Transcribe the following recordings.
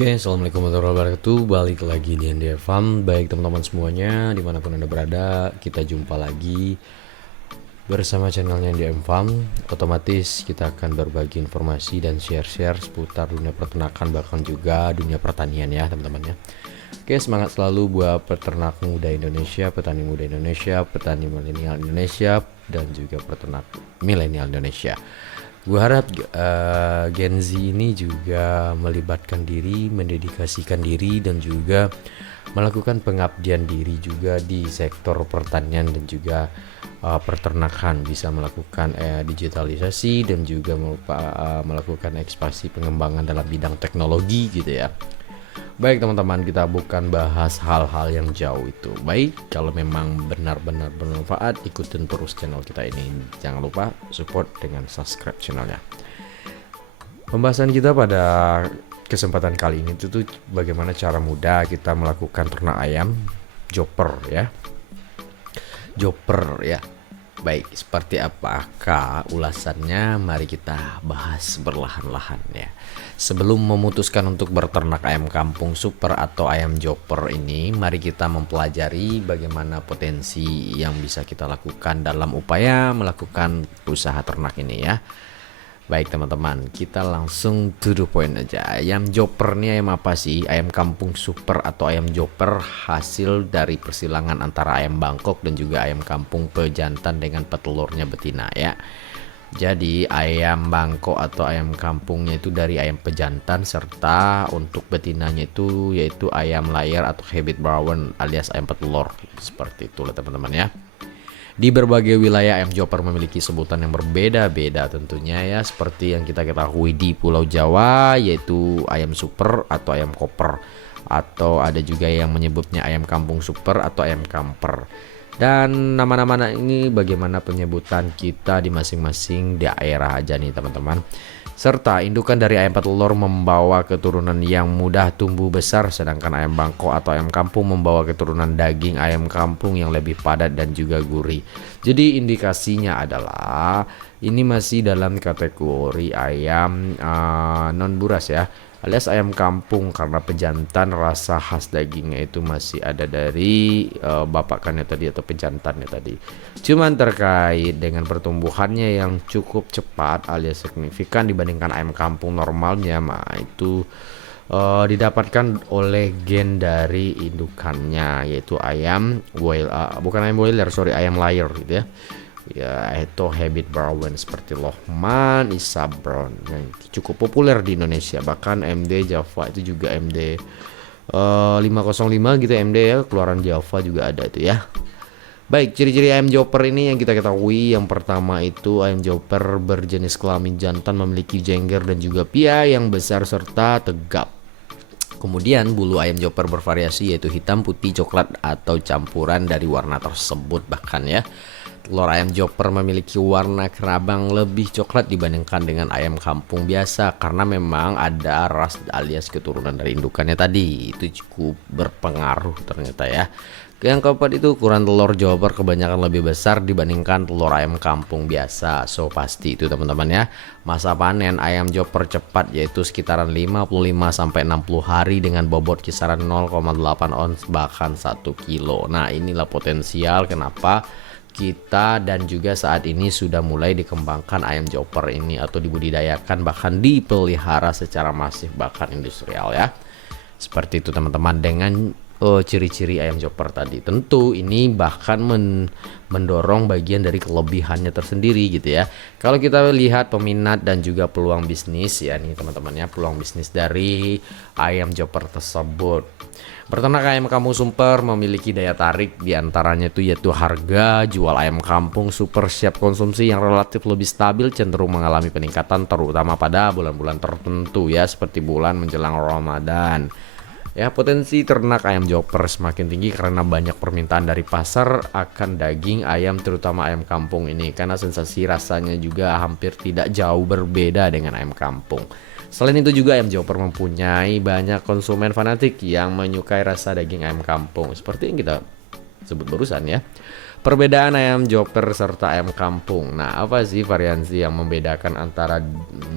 Oke, assalamualaikum warahmatullahi wabarakatuh. Balik lagi di NDF Farm. Baik teman-teman semuanya, dimanapun anda berada, kita jumpa lagi bersama channelnya NDF Farm. Otomatis kita akan berbagi informasi dan share-share seputar dunia peternakan, bahkan juga dunia pertanian ya teman-teman ya. Oke, semangat selalu buat peternak muda Indonesia, petani muda Indonesia, petani milenial Indonesia, dan juga peternak milenial Indonesia. Gue harap Gen Z ini juga melibatkan diri, mendedikasikan diri, dan juga melakukan pengabdian diri juga di sektor pertanian dan juga peternakan, bisa melakukan digitalisasi dan juga melakukan ekspansi pengembangan dalam bidang teknologi gitu ya. Baik teman-teman, kita bukan bahas hal-hal yang jauh itu. Baik, kalau memang benar-benar bermanfaat, ikutin terus channel kita ini. Jangan lupa support dengan subscribe channelnya. Pembahasan kita pada kesempatan kali ini tuh bagaimana cara mudah kita melakukan ternak ayam joper ya. Joper ya. Baik, seperti apakah ulasannya? Mari kita bahas berlahan-lahan ya. Sebelum memutuskan untuk berternak ayam kampung super atau ayam joper ini, mari kita mempelajari bagaimana potensi yang bisa kita lakukan dalam upaya melakukan usaha ternak ini ya. Baik teman-teman, kita langsung to the point aja. Ayam joper ini ayam apa sih? Ayam kampung super atau ayam joper hasil dari persilangan antara ayam Bangkok dan juga ayam kampung pejantan dengan petelurnya betina ya. Jadi ayam Bangkok atau ayam kampungnya itu dari ayam pejantan, serta untuk betinanya itu yaitu ayam layar atau habit brown alias ayam petelur. Seperti itulah teman-teman ya. Di berbagai wilayah ayam joper memiliki sebutan yang berbeda-beda tentunya ya, seperti yang kita ketahui di Pulau Jawa yaitu ayam super atau ayam koper, atau ada juga yang menyebutnya ayam kampung super atau ayam kamper. Dan nama-nama ini bagaimana penyebutan kita di masing-masing daerah aja nih teman-teman. Serta indukan dari ayam petelur membawa keturunan yang mudah tumbuh besar, sedangkan ayam Bangkok atau ayam kampung membawa keturunan daging ayam kampung yang lebih padat dan juga gurih. Jadi indikasinya adalah ini masih dalam kategori ayam non buras ya, alias ayam kampung, karena pejantan rasa khas dagingnya itu masih ada dari bapakannya tadi atau pejantannya tadi. Cuman terkait dengan pertumbuhannya yang cukup cepat alias signifikan dibandingkan ayam kampung normalnya, itu didapatkan oleh gen dari indukannya yaitu ayam bukan ayam boiler, ayam layer gitu ya. Ya, itu habit brown seperti Lohman, Isa Brown yang cukup populer di Indonesia. Bahkan MD Java itu juga MD 505 gitu MD ya, keluaran Java juga ada itu ya. Baik, ciri-ciri ayam joper ini yang kita ketahui, yang pertama itu ayam joper berjenis kelamin jantan memiliki jengger dan juga pia yang besar serta tegap. Kemudian bulu ayam joper bervariasi yaitu hitam, putih, coklat atau campuran dari warna tersebut bahkan ya. Telur ayam joper memiliki warna kerabang lebih coklat dibandingkan dengan ayam kampung biasa, karena memang ada ras alias keturunan dari indukannya tadi. Itu cukup berpengaruh ternyata ya. Yang keempat itu ukuran telur joper kebanyakan lebih besar dibandingkan telur ayam kampung biasa. So pasti itu teman-teman ya. Masa panen ayam joper cepat yaitu sekitaran 55 sampai 60 hari dengan bobot kisaran 0,8 ons bahkan 1 kilo. Nah, inilah potensial kenapa kita dan juga saat ini sudah mulai dikembangkan ayam joper ini atau dibudidayakan bahkan dipelihara secara masif bahkan industrial ya. Seperti itu teman-teman dengan ciri-ciri ayam joper tadi. Tentu ini bahkan mendorong bagian dari kelebihannya tersendiri gitu ya. Kalau kita lihat peminat dan juga peluang bisnis ya nih teman-teman ya, peluang bisnis dari ayam joper tersebut. Peternak ayam kampung super memiliki daya tarik diantaranya itu yaitu harga jual ayam kampung super siap konsumsi yang relatif lebih stabil, cenderung mengalami peningkatan terutama pada bulan-bulan tertentu ya, seperti bulan menjelang Ramadan. Ya, potensi ternak ayam joper semakin tinggi karena banyak permintaan dari pasar akan daging ayam terutama ayam kampung ini, karena sensasi rasanya juga hampir tidak jauh berbeda dengan ayam kampung. Selain itu juga ayam joper mempunyai banyak konsumen fanatik yang menyukai rasa daging ayam kampung seperti yang kita sebut barusan ya. Perbedaan ayam joper serta ayam kampung. Nah, apa sih variansi yang membedakan antara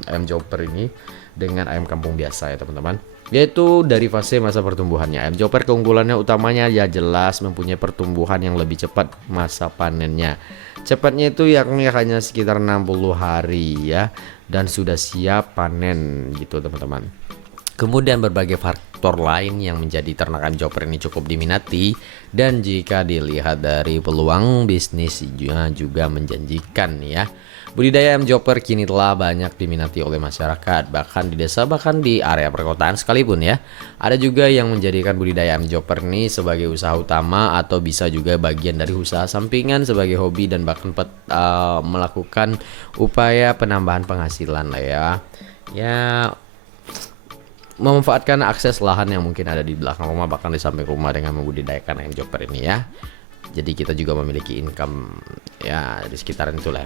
ayam joper ini dengan ayam kampung biasa ya teman-teman? yaitu dari fase masa pertumbuhannya. Ayam chopper keunggulannya utamanya ya jelas mempunyai pertumbuhan yang lebih cepat masa panennya. Cepatnya itu yakni hanya sekitar 60 hari ya, dan sudah siap panen gitu teman-teman. Kemudian berbagai faktor lain yang menjadi ternak ayam chopper ini cukup diminati, dan jika dilihat dari peluang bisnisnya juga menjanjikan ya. Budidaya ayam chopper kini telah banyak diminati oleh masyarakat, bahkan di desa, bahkan di area perkotaan sekalipun ya. Ada juga yang menjadikan budidaya ayam chopper ini sebagai usaha utama atau bisa juga bagian dari usaha sampingan sebagai hobi, dan bahkan melakukan upaya penambahan penghasilan lah ya. Ya, memanfaatkan akses lahan yang mungkin ada di belakang rumah bahkan di samping rumah dengan membudidayakan ayam chopper ini ya. Jadi kita juga memiliki income ya di sekitaran itulah.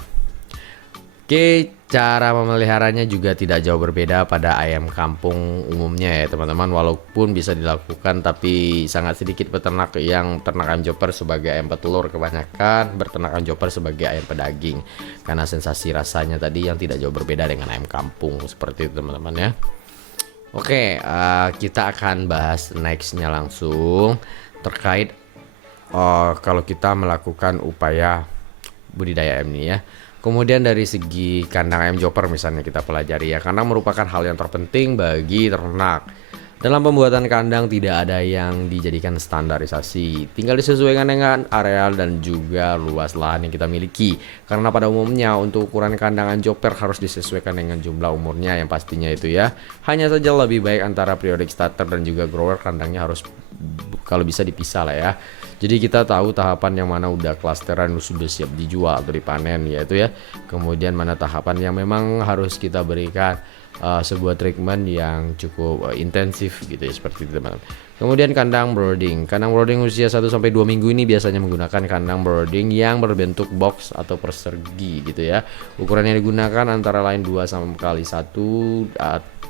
Oke, cara memeliharanya juga tidak jauh berbeda pada ayam kampung umumnya ya teman-teman. Walaupun bisa dilakukan, tapi sangat sedikit peternak yang ternak ayam chopper sebagai ayam petelur. Kebanyakan berternak ayam chopper sebagai ayam pedaging, karena sensasi rasanya tadi yang tidak jauh berbeda dengan ayam kampung seperti itu teman-teman ya. Oke, kita akan bahas nextnya langsung terkait kalau kita melakukan upaya budidaya ayam ini ya. Kemudian dari segi kandang ayam chopper misalnya kita pelajari ya. Kandang merupakan hal yang terpenting bagi ternak. Dalam pembuatan kandang tidak ada yang dijadikan standarisasi, tinggal disesuaikan dengan areal dan juga luas lahan yang kita miliki. Karena pada umumnya untuk ukuran kandang ayam chopper harus disesuaikan dengan jumlah umurnya yang pastinya itu ya. Hanya saja lebih baik antara periodic starter dan juga grower kandangnya harus kalau bisa dipisah lah ya. Jadi kita tahu tahapan yang mana udah klasteran sudah siap dijual atau dipanen ya itu ya. Kemudian mana tahapan yang memang harus kita berikan sebuah treatment yang cukup intensif gitu ya, seperti itu teman-teman. Kemudian kandang brooding. Kandang brooding usia 1 sampai 2 minggu ini biasanya menggunakan kandang brooding yang berbentuk box atau persegi gitu ya. Ukurannya digunakan antara lain 2 kali 1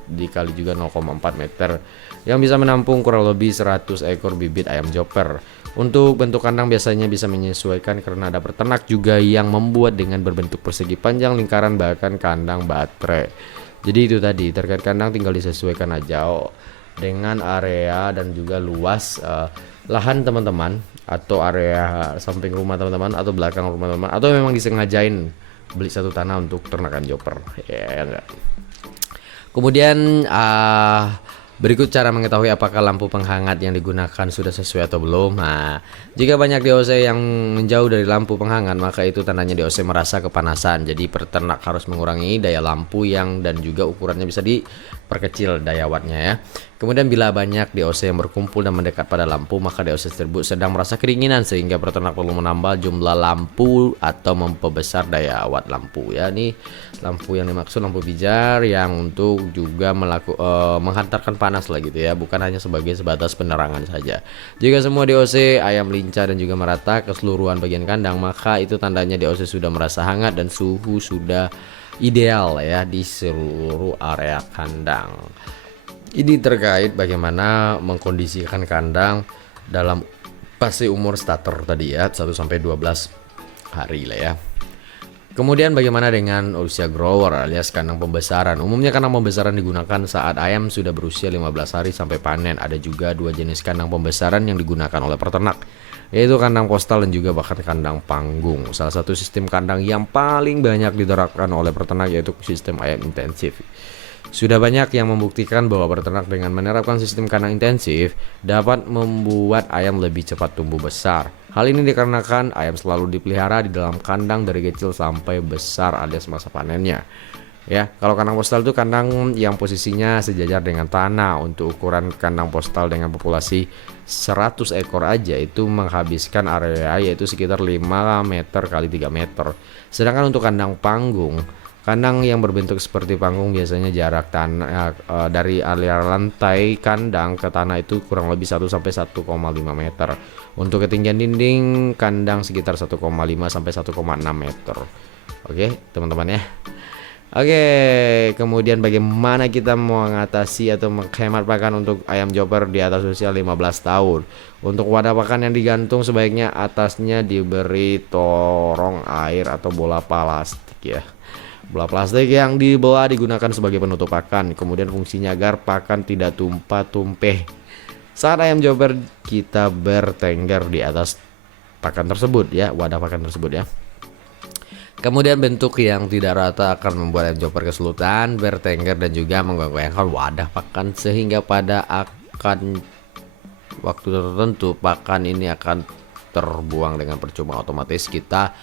dikali juga 0,4 meter yang bisa menampung kurang lebih 100 ekor bibit ayam chopper. Untuk bentuk kandang biasanya bisa menyesuaikan karena ada peternak juga yang membuat dengan berbentuk persegi panjang, lingkaran, bahkan kandang baterai. Jadi itu tadi terkait kandang tinggal disesuaikan aja dengan area dan juga luas lahan teman-teman, atau area samping rumah teman-teman atau belakang rumah teman-teman, atau memang disengajain beli satu tanah untuk ternakan chopper ya enggak. Kemudian berikut cara mengetahui apakah lampu penghangat yang digunakan sudah sesuai atau belum. Nah, jika banyak DOC yang menjauh dari lampu penghangat, maka itu tandanya DOC merasa kepanasan. Jadi peternak harus mengurangi daya lampu yang dan juga ukurannya bisa diperkecil daya wattnya ya. Kemudian bila banyak DOC yang berkumpul dan mendekat pada lampu, maka DOC tersebut sedang merasa kedinginan sehingga peternak perlu menambah jumlah lampu atau memperbesar daya watt lampu ya. Ini lampu yang dimaksud lampu pijar yang untuk juga menghantarkan panas lah gitu ya, bukan hanya sebagai sebatas penerangan saja. Jika semua DOC ayam lincah dan juga merata keseluruhan bagian kandang, maka itu tandanya DOC sudah merasa hangat dan suhu sudah ideal ya di seluruh area kandang. Ini terkait bagaimana mengkondisikan kandang dalam fase umur starter tadi ya, 1 sampai 12 hari lah ya. Kemudian bagaimana dengan usia grower alias kandang pembesaran? Umumnya kandang pembesaran digunakan saat ayam sudah berusia 15 hari sampai panen. Ada juga 2 jenis kandang pembesaran yang digunakan oleh peternak, yaitu kandang postal dan juga bahkan kandang panggung. Salah satu sistem kandang yang paling banyak diterapkan oleh peternak yaitu sistem ayam intensif. Sudah banyak yang membuktikan bahwa peternak dengan menerapkan sistem kandang intensif dapat membuat ayam lebih cepat tumbuh besar. Hal ini dikarenakan ayam selalu dipelihara di dalam kandang dari kecil sampai besar alias masa panennya. Ya, kalau kandang postal itu kandang yang posisinya sejajar dengan tanah. Untuk ukuran kandang postal dengan populasi 100 ekor aja itu menghabiskan area yaitu sekitar 5 meter kali 3 meter. Sedangkan untuk kandang panggung, kandang yang berbentuk seperti panggung biasanya jarak tanah dari area lantai kandang ke tanah itu kurang lebih 1 sampai 1,5 meter. Untuk ketinggian dinding kandang sekitar 1,5 sampai 1,6 meter. Oke, teman-teman ya. Oke, kemudian bagaimana kita mengatasi atau menghemat pakan untuk ayam chopper di atas usia 15 tahun? Untuk wadah pakan yang digantung sebaiknya atasnya diberi torong air atau bola plastik ya. Bola plastik yang dibelah digunakan sebagai penutup pakan, kemudian fungsinya agar pakan tidak tumpah tumpeh saat ayam jobber kita bertengger di atas pakan tersebut ya, wadah pakan tersebut ya. Kemudian bentuk yang tidak rata akan membuat ayam jobber kesulitan bertengger dan juga menggoyangkan wadah pakan, sehingga pada akan waktu tertentu pakan ini akan terbuang dengan percuma. Otomatis kita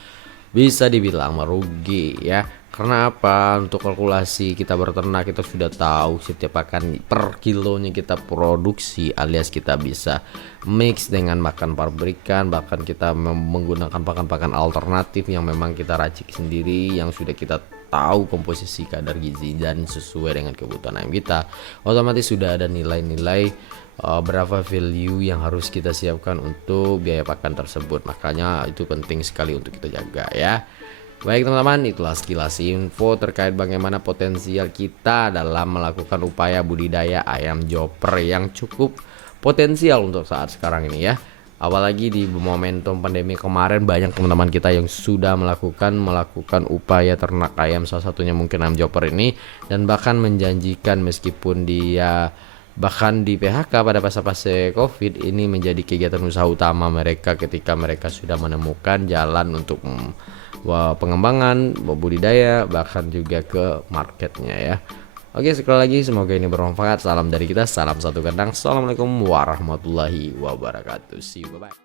bisa dibilang merugi ya. Karena apa? Untuk kalkulasi kita berternak kita sudah tahu setiap pakan per kilonya kita produksi, alias kita bisa mix dengan makan pabrikan, bahkan kita menggunakan pakan-pakan alternatif yang memang kita racik sendiri, yang sudah kita tahu komposisi kadar gizi dan sesuai dengan kebutuhan ayam kita. Otomatis sudah ada nilai-nilai berapa value yang harus kita siapkan untuk biaya pakan tersebut. Makanya itu penting sekali untuk kita jaga ya. Baik teman-teman, itulah sekilas info terkait bagaimana potensial kita dalam melakukan upaya budidaya ayam jopper yang cukup potensial untuk saat sekarang ini ya. Apalagi di momentum pandemi kemarin banyak teman-teman kita yang sudah melakukan upaya ternak ayam, salah satunya mungkin ayam jopper ini, dan bahkan menjanjikan meskipun dia bahkan di PHK pada fase COVID ini menjadi kegiatan usaha utama mereka ketika mereka sudah menemukan jalan untuk pengembangan, budidaya, bahkan juga ke marketnya ya. Oke, sekali lagi semoga ini bermanfaat. Salam dari kita, salam satu kandang. Assalamualaikum warahmatullahi wabarakatuh. See you, bye bye.